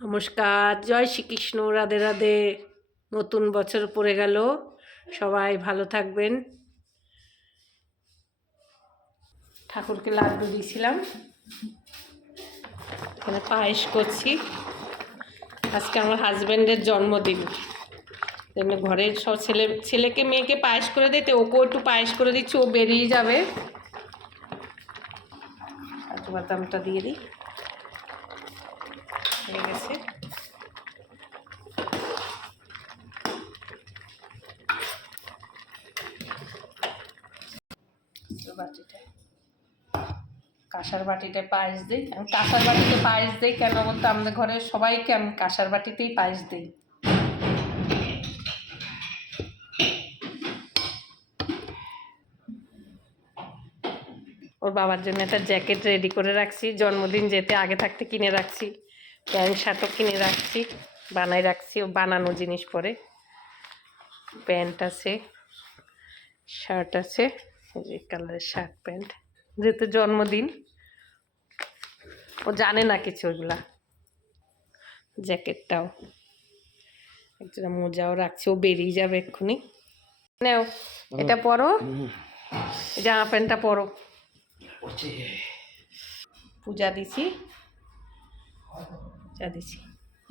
নমস্কার, জয় শ্রীকৃষ্ণ, রাধে রাধে। নতুন বছর পড়ে গেল, সবাই ভালো থাকবেন। ঠাকুরকে লাড্ডু দিয়েছিলাম, এখানে পায়েস করছি। আজকে আমার হাজব্যান্ডের জন্মদিন, জন্য ঘরের সব ছেলেকে মেয়েকে পায়েস করে দিতে, ওকেও একটু পায়েস করে দিচ্ছি, ও বেরিয়ে যাবে। কাজু বাদামটা দিয়ে দিই, হয়ে গেছে। বাটিটা, কাঁসার বাটিতে পায়েস দিই। আমি কাঁসার বাটিতে পায়েস দিই কেন বলতে, আমাদের ঘরের সবাইকে আমি কাঁসার বাটিতেই পায়েস দিই। ওর বাবার জন্য একটা জ্যাকেট রেডি করে রাখছি, জন্মদিন যেতে আগে থাকতে কিনে রাখছি। প্যান্ট শার্টও কিনে রাখছি, বানাই রাখছি। ও বানানো জিনিস পরে, প্যান্ট আছে, শার্ট আছে, এই কালারের শার্ট প্যান্ট। যেহেতু জন্মদিন, ও জানে না কিছু ওইগুলা। জ্যাকেটটাও, একটা মোজাও রাখছি, ও বেরিয়ে যাবে এক্ষুনি। নেও, এটা পরো, জামা প্যান্টটা পরো। পূজা দিছি,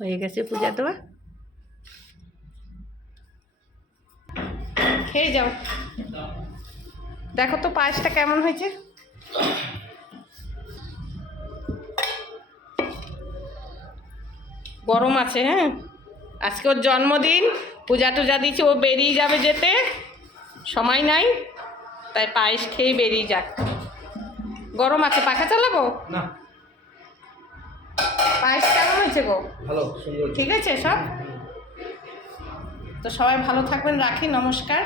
হয়ে গেছে পূজা দেওয়া। খেয়ে যাও, দেখো তো পায়েসটা কেমন হয়েছে। গরম আছে। হ্যাঁ, আজকে ওর জন্মদিন, পূজা টুজা দিচ্ছি, ও বেরিয়ে যাবে, যেতে সময় নাই, তাই পায়েস খেয়ে বেরিয়ে যাক। গরম আছে, পাখা চালাবো না। পায়েস কেমন হয়েছে গো? ভালো, সুন্দর, ঠিক আছে সব। তো সবাই ভালো থাকবেন, রাখি, নমস্কার।